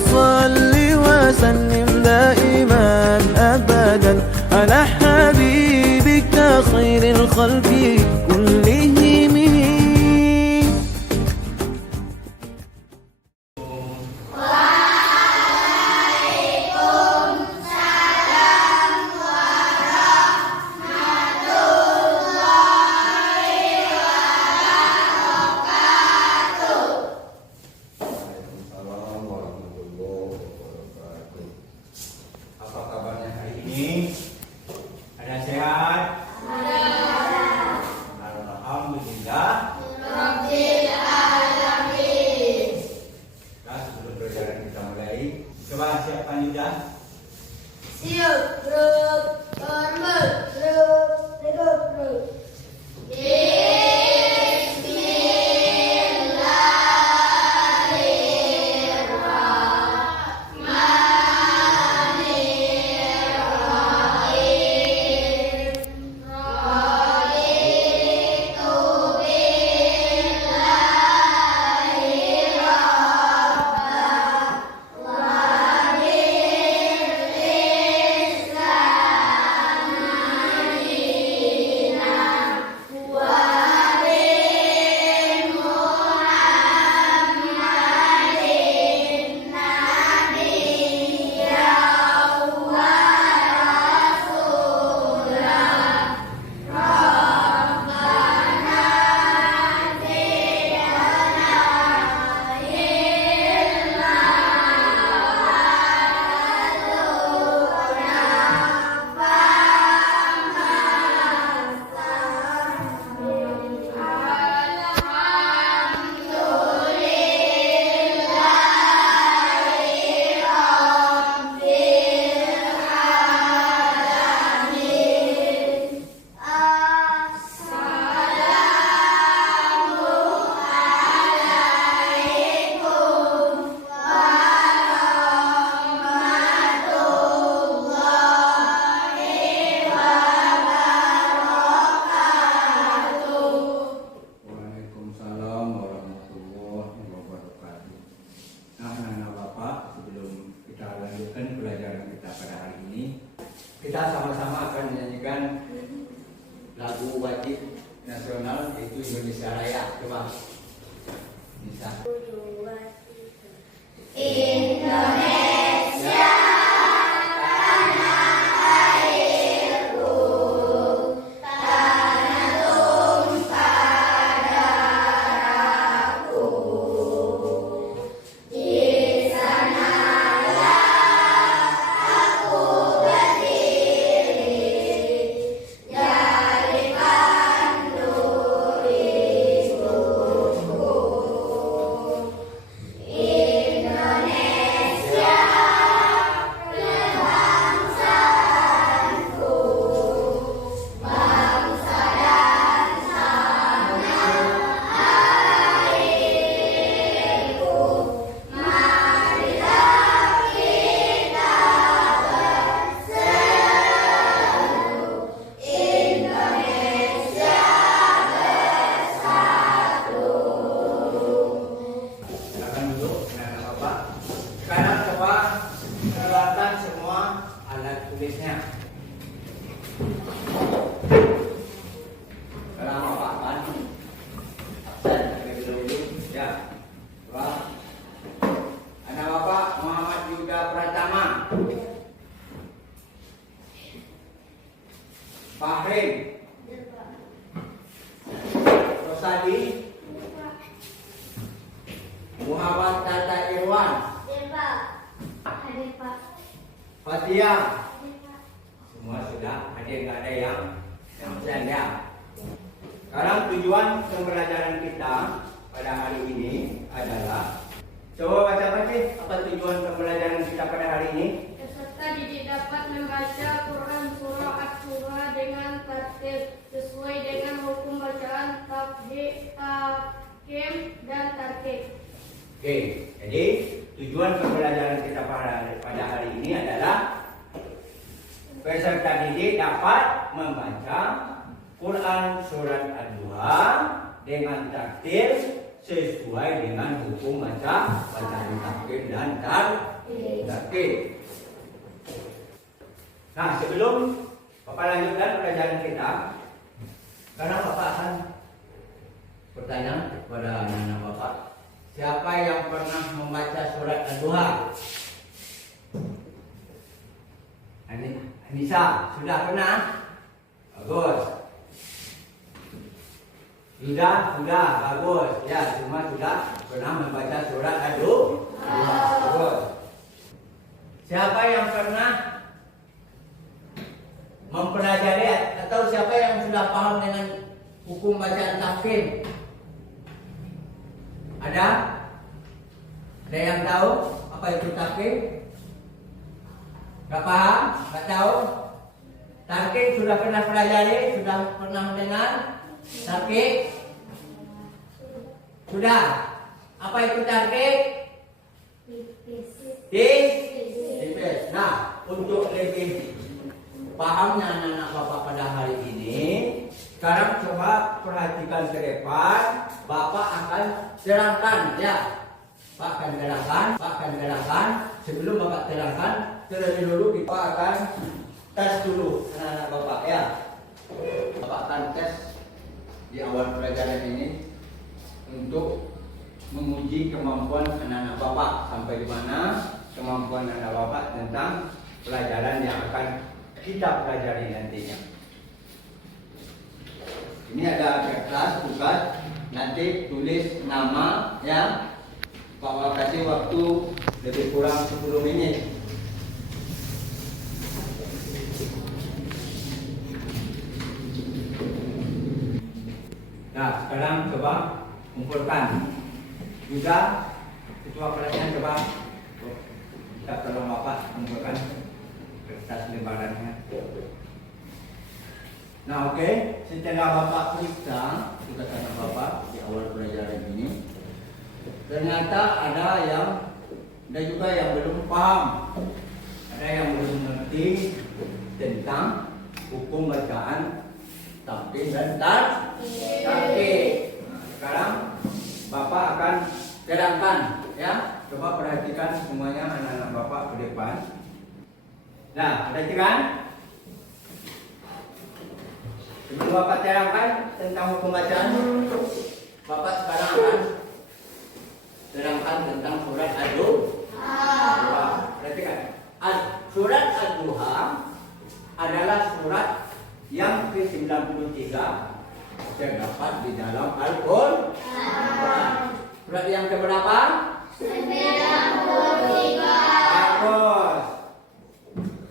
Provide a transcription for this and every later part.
وصل وسلم دائما أبدا على حبيبك خير الخلق كلهم. Apa kabarnya hari ini? Ada sehat? Alhamdulillah. Rabbil alamin. Nah, sebelum pelajaran kita mulai, coba siapkan lidah. Siap, grup, normal, grup, grup. Waalaikumsalam warahmatullahi wabarakatuh. Nah, anak-anak Bapak, sebelum kita lanjutkan pelajaran kita pada hari ini, kita sama-sama akan menyanyikan lagu wajib nasional yaitu Indonesia Raya. Coba. Bisa. Indonesia tanah airku, tanah tumpah darahku. Di sanalah aku berdiri, jadi pandu hidupku. Indonesia kebangsaanku, bangsa dan tanah airku. Marilah kita berseru, Indonesia bersatu. Silakan duduk, anak-anak Bapak. Sekarang coba peralatan semua alat tulisnya. Sekarang Bapak kan absen terlebih dahulu. Ya, coba. Anak Bapak Muhammad Yuda Pratama, Fahrim, Rosadi, Muhammad Tata Irwan, Fatia. Semua sudah hadir, nggak ada yang absen ya. Sekarang tujuan pembelajaran kita pada hari ini adalah, coba baca-baca apa tujuan pembelajaran kita pada hari ini. Peserta didik dapat membaca Quran surah At-Surah dengan tertib sesuai dengan hukum bacaan tafhim dan tarkib. Oke, jadi tujuan pembelajaran kita pada hari ini adalah peserta didik dapat membaca Quran surat Ad-Duha dengan takdir sesuai dengan hukum bacaan tafhim dan tartib. Nah, sebelum Bapak lanjutkan pelajaran kita, sekarang Bapak akan bertanya kepada anak-anak Bapak, siapa yang pernah membaca surat Ad-Duha? Anissa, sudah pernah? Bagus. Sudah, bagus. Ya, semua sudah pernah membaca surat Ad-Duha. Bagus. Siapa yang pernah mempelajari atau siapa yang sudah paham dengan hukum bacaan tahkim? Ada? Ada yang tahu apa itu tahkim? Gak paham? Gak tahu? Tahkim sudah pernah pelajari? Sudah pernah mendengar? Tahkim? Sudah? Apa itu tahkim? Tipis. Nah, untuk lebih pahamnya anak-anak Bapak pada hari ini, sekarang coba perhatikan ke depan. Bapak akan terangkan, ya. Pak akan terangkan. Sebelum Bapak terangkan, terlebih dulu kita akan tes dulu anak-anak Bapak, ya. Bapak akan tes di awal pelajaran ini untuk menguji kemampuan anak-anak Bapak sampai di mana kemampuan anak Bapak tentang pelajaran yang akan kita pelajari nantinya. Ini ada kertas tugas, nanti tulis nama, ya. Bapak kasih waktu lebih kurang 10 menit. Nah, sekarang coba kumpulkan. Juga ketua pelatihan coba kita tolong Bapak kumpulkan kertas lembarannya. Nah, oke. Setelah Bapak periksa tugas anak Bapak di awal pelajaran ini, ternyata ada juga yang belum paham, ada yang belum mengerti tentang hukum bacaan tahkim dan tartib. Nah, sekarang Bapak akan terangkan, ya. Coba perhatikan semuanya anak-anak Bapak ke depan. Nah, perhatikan. Sebelum Bapak terangkan tentang hukum bacaan, Bapak sekarang akan terangkan tentang surat Ad-Duha. Perhatikan. Surat Ad-Duha adalah surat yang ke-93 terdapat di dalam Al-Quran. Surat yang keberapa? 93. Bagus.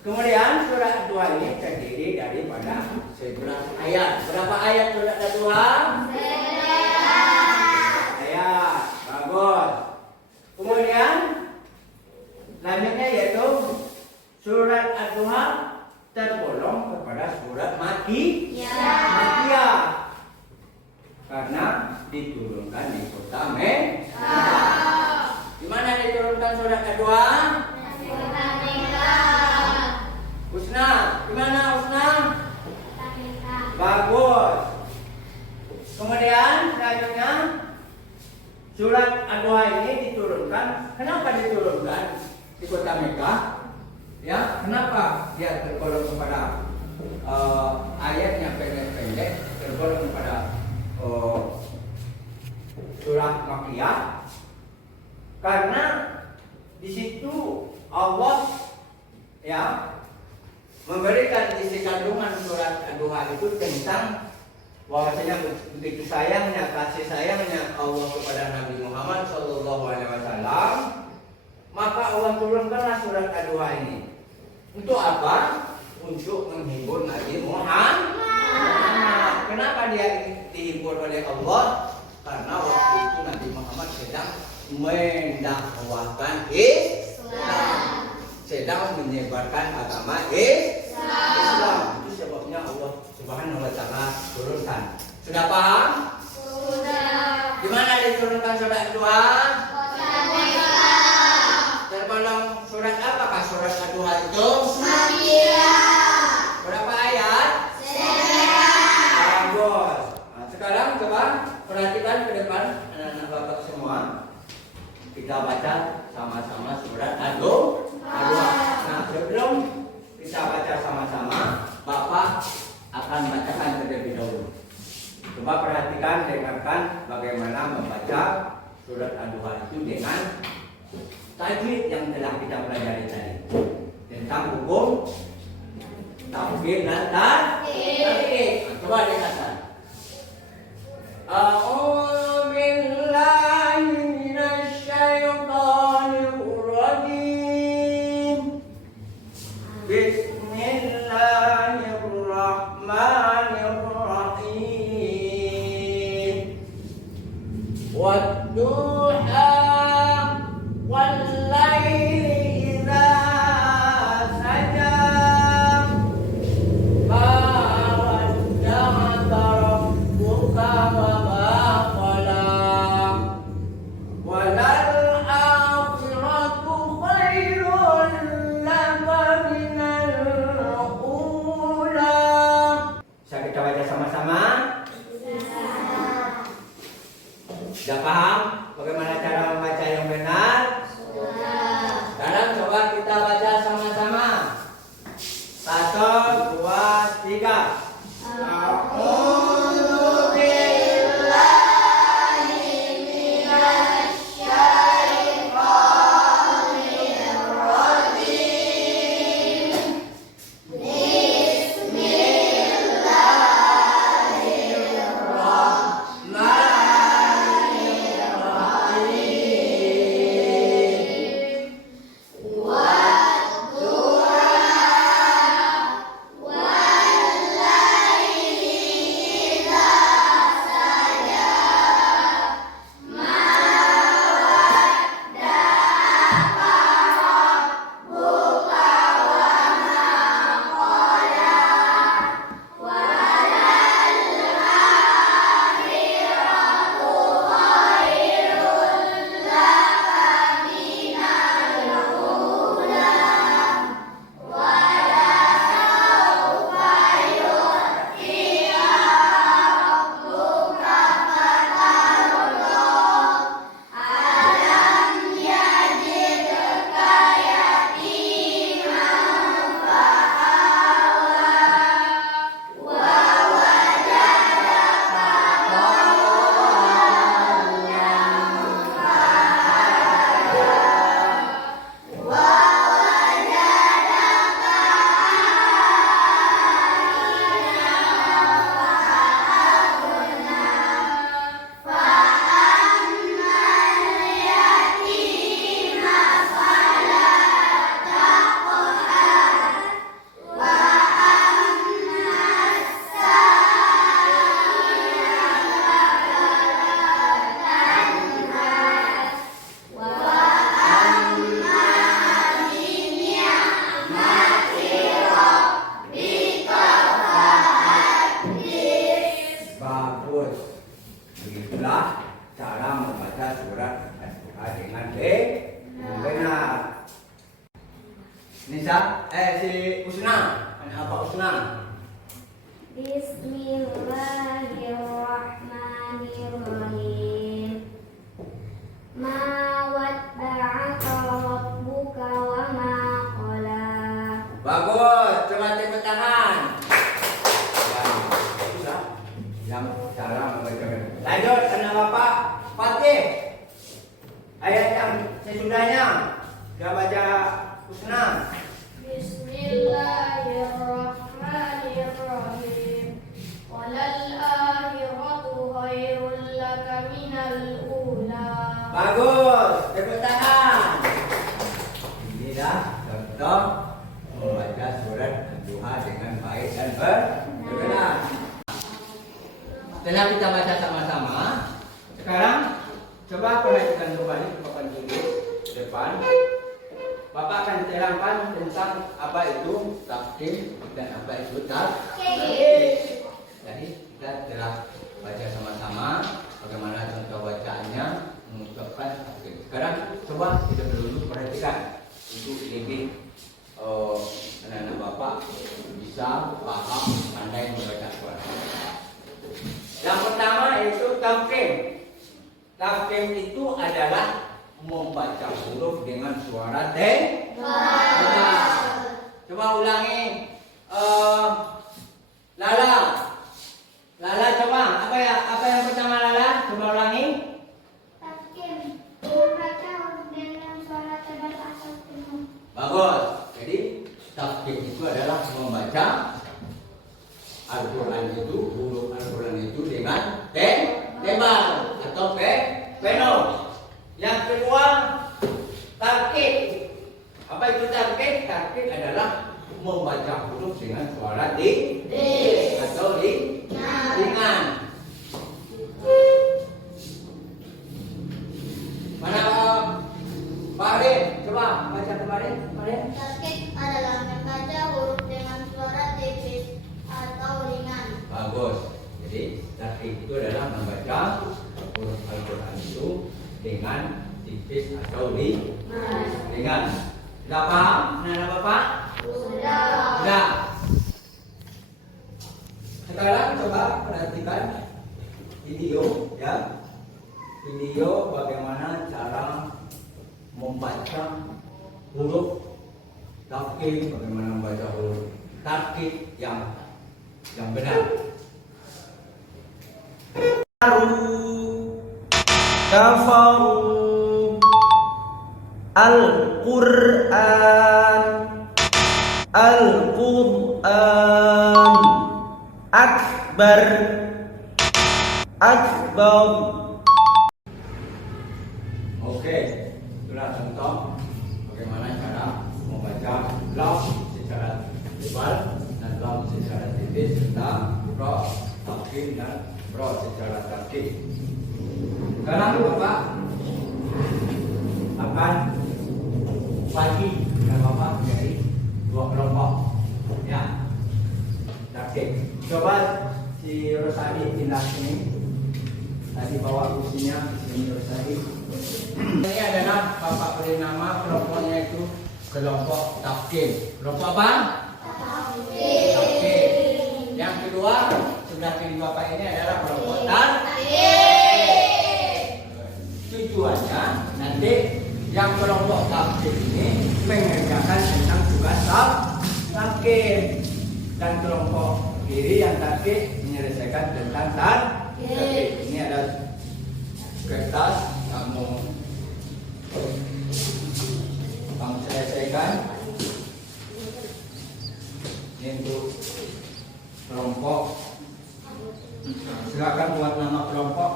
Kemudian surat Ad-Duha ini terdiri daripada 11 ayat. Berapa ayat surat Ad-Duha? 11 ayat. Bagus. Kemudian lanjutnya yaitu surat Ad-Duha tergolong kepada surat Makkiyah karena diturunkan di kota Mekah. Di mana diturunkan surat Ad-Duha? Husna, di mana Husna? Bagus. Kemudian selanjutnya surat Ad-Duha ini diturunkan. Kenapa diturunkan di kota Mekah? Ya, kenapa dia tergolong kepada ayatnya pendek-pendek, tergolong kepada surat Makkiyah? Karena di situ Allah, ya, memberikan isi kandungan surat Ad-Duha itu tentang bahwasanya begitu sayangnya, kasih sayangnya Allah kepada Nabi Muhammad SAW, maka Allah turunkanlah surat Ad-Duha ini. Untuk apa? Untuk menghibur Nabi Muhammad. Kenapa dia dihibur oleh Allah? Karena waktu itu Nabi Muhammad sedang mendakwahkan Islam, sedang menyebarkan agama Islam. Itu sebabnya Allah Subhanahu wa Ta'ala turunkan. Sudah paham? Sudah. Di mana diturunkan surat Ad-Duha? Tergolong surat apakah surat Ad-Duha itu? Makkiyah. Berapa ayat? 11. Bagus. Nah, sekarang coba perhatikan ke depan anak-anak Bapak semua. Kita baca sama-sama tajwid yang telah kita pelajari tadi tentang hukum tafsir dan tarkib. Coba dikatakan. A'udzu billahi minasy syaithanir rajim. Bismillahirrahmanirrahim. Wadduha wal laili idza saja. Ma wadda'aka rabbuka wa ma qala. Walal akhiratu khairun laka minal ula. Bisa kita baca sama-sama? Sudah paham bagaimana cara membaca yang benar? Sekarang coba kita baca sama-sama. 1, 2, 3. A'udzu billahi minasy syaithanir rajim. Begitulah cara membaca surat Al-Fatihah dengan benar. Nisa, si Usna, apa Usna? Bismillahirrahmanirrahim. Ma wadda'aka rabbuka wa ma qala. Bagus, coba tepuk tangan. Yang cara membaca. Lanjut, karena Bapak Fatih. Ayat yang sesudahnya sudah baca Usna. Bismillahirrahmanirrahim. Walal akhiratu khairul laka minal ula. Bagus, tepuk tangan. Inilah contoh membaca surat Al-Duha dengan baik dan benar. Setelah kita baca sama-sama, sekarang coba perhatikan kembali ke papan tulis depan. Bapak akan terangkan tentang apa itu tafsir dan apa itu tarkib. Jadi kita telah baca sama-sama bagaimana contoh bacaannya mengucapkan tafsir. Sekarang coba kita dulu perhatikan untuk lebih anak-anak Bapak bisa paham pandai membaca Quran. Yang pertama itu tafkhim. Tafkhim itu adalah membaca huruf dengan suara tegas. Coba ulangi. Lala. Lala coba. Apa yang pertama Lala? Coba ulangi. Tafkhim, membaca dengan suara tegas. Bagus. Jadi taktik itu adalah membaca Al-Quran itu, huruf Al-Quran itu dengan tebal atau penuh. Yang kedua, tarkib. Apa itu tarkib? Tarkib adalah membaca huruf dengan suara atau ringan. Mana Pak Arin? Coba baca kemarin. Tarkib adalah membaca huruf dengan suara tipis atau ringan. Bagus. Jadi tarkib itu adalah membaca huruf Al-Quran itu dengan tipis atau ringan. Sudah paham? Nana Bapak? Sudah. Sekarang coba perhatikan video ya. Video bagaimana cara membaca huruf tarkib, bagaimana membaca huruf tarkib yang benar. Kafaru Al-Quran Akbar Oke, itulah contoh bagaimana cara membaca lam secara tebal dan lam secara tipis serta ro tarkib dan ro secara tarkib. Sekarang Bapak akan bagi dan Bapak menjadi dua kelompok. Ya, tarkib. Coba si Rosadi pindah sini. Tadi bawa kursinya sini Rosadi. Ini adalah Bapak beri nama kelompoknya itu kelompok tarkib. Kelompok apa? Tarkib. Yang kedua sebelah kiri Bapak ini adalah kelompok tujuannya nanti yang kelompok tarkib ini mengerjakan tentang tugas tarkib dan kelompok kiri yang tarkib menyelesaikan tentang tarkib. Ini ada kertas kamu selesaikan. Ini untuk kelompok. Silakan buat nama kelompok,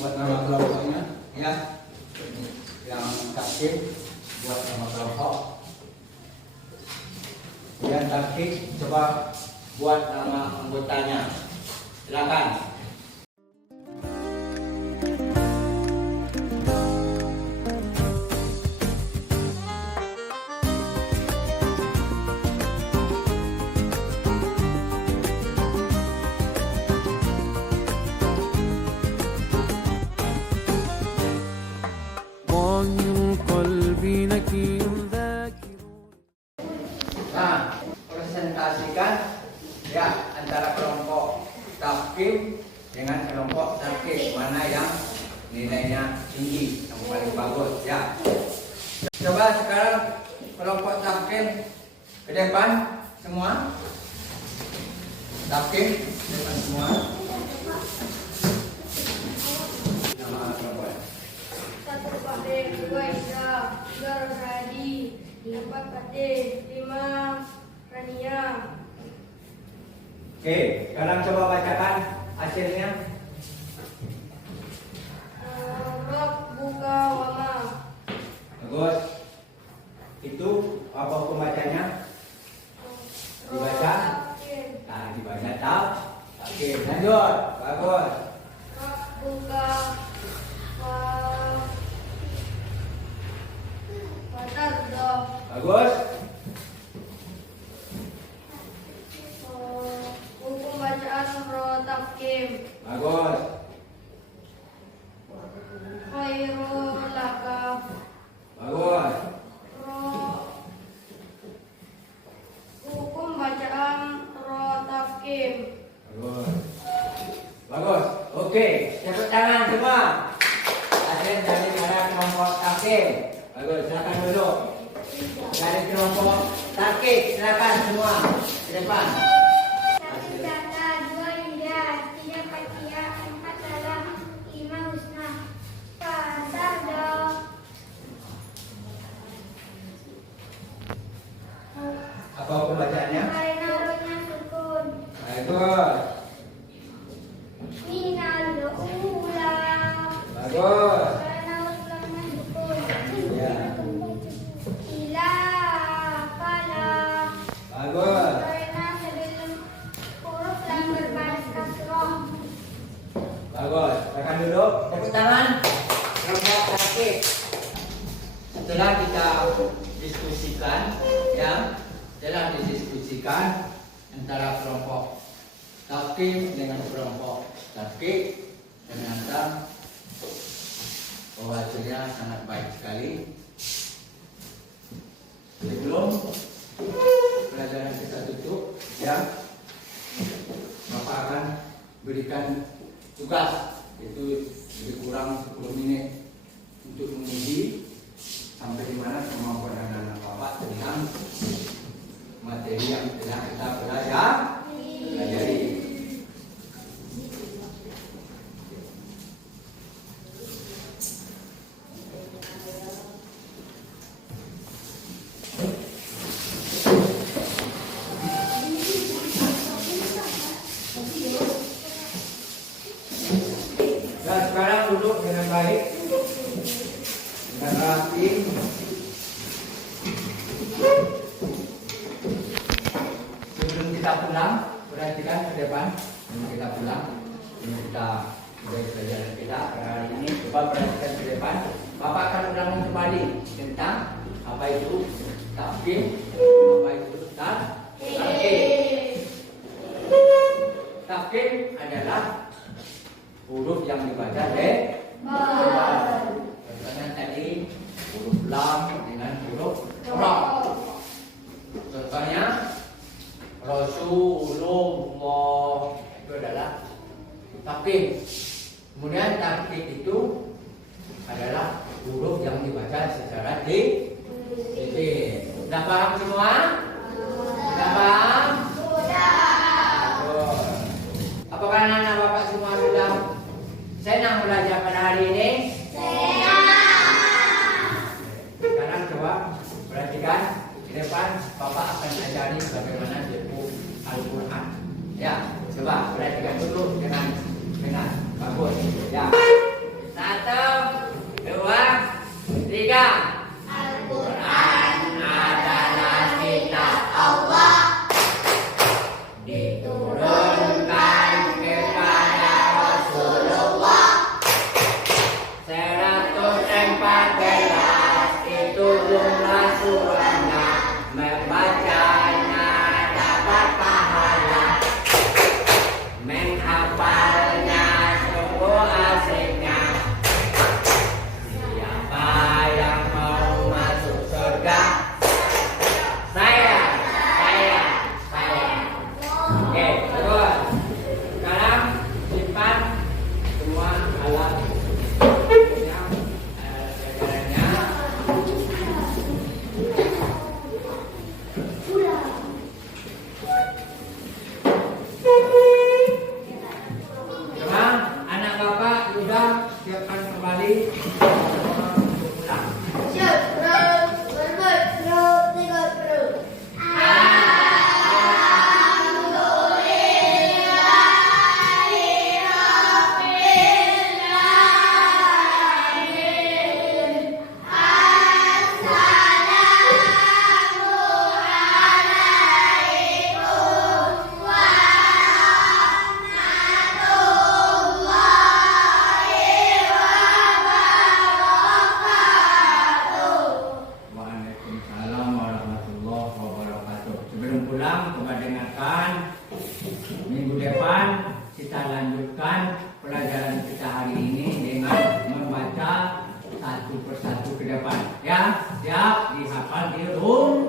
buat nama kelompoknya ya. Yang tarkib buat nama kelompok. Yang tarkib coba buat nama anggotanya. Silakan. Nah, presentasikan ya antara kelompok tarkib dengan kelompok tarkib mana yang nilainya tinggi, yang paling bagus ya. Coba sekarang kelompok tarkib ke depan semua. Tarkib ke depan semua. Nama kelompok. 1 Pak D, 2 Isra, 3 Rosadi, 4 Pak D, 5 Rania. Oke, sekarang coba bacakan hasilnya. Rob buka wama. Bagus. Itu apa hukum bacanya? Dibaca? Nah, dibaca tak? Oke, lanjut. Bagus. Rob buka Watardo. Bagus. Hukum bacaan ro tarkib. Bagus. Khairul laka. Bagus. Hukum bacaan ro tarkib. Bagus. Bagus. Oke, tepuk tangan semua. Hasil dari para kelompok tarkib. Bagus, silakan duduk. Dari kelompok tarkib, silakan semua ke depan. 1 Data, 2 Indah, 3 Fatia, 4 Salam, 5 Husna. Sardo. diskusikan, ya, telah didiskusikan antara kelompok Takim dengan kelompok Takim. Ternyata hasilnya sangat baik sekali. Sebelum pelajaran kita tutup, ya, Bapak akan berikan tugas, itu lebih kurang 10 menit untuk menguji sampai di mana kemampuan anak-anak Bapak tentang materi yang telah kita pelajari. Dan sekarang duduk dengan baik, dengan rapi. Sebelum kita pulang, perhatikan ke depan. Sebelum kita pulang, sebelum kita mulai pelajaran kita pada hari ini, coba perhatikan ke depan. Bapak akan ulangi kembali tentang apa itu takim, apa itu takim. Takim adalah huruf yang dibaca lebar. Contohnya tadi huruf lam dengan huruf ra. Contohnya Rasulullah itu adalah takim. Kemudian takim itu adalah huruf yang dibaca secara titik. Sudah paham semua? Sudah paham? Apakah anak-anak Bapak semua sudah senang belajar pada hari ini? Sekarang coba perhatikan di depan, Bapak akan ajari bagaimana buku Al-Quran. Ya, coba perhatikan dulu dengan bagus. Ya, 1, 2, 3. Al-Quran adalah kitab Allah. Diturunkan kepada Rasulullah 114 itu jumlah surahnya, membacanya dapat pahala, menghafalnya sungguh asiknya. Siapa yang mau masuk surga? Saya. Oke, terus sekarang simpan semua alat yang pelajarannya. Coba anak Bapak sudah siapkan kembali untuk pulang. Waalaikumsalam warahmatullahi wabarakatuh. Sebelum pulang, coba dengarkan. Minggu depan kita lanjutkan pelajaran kita hari ini dengan membaca satu persatu ke depan. Ya, siap dihafal di rumah.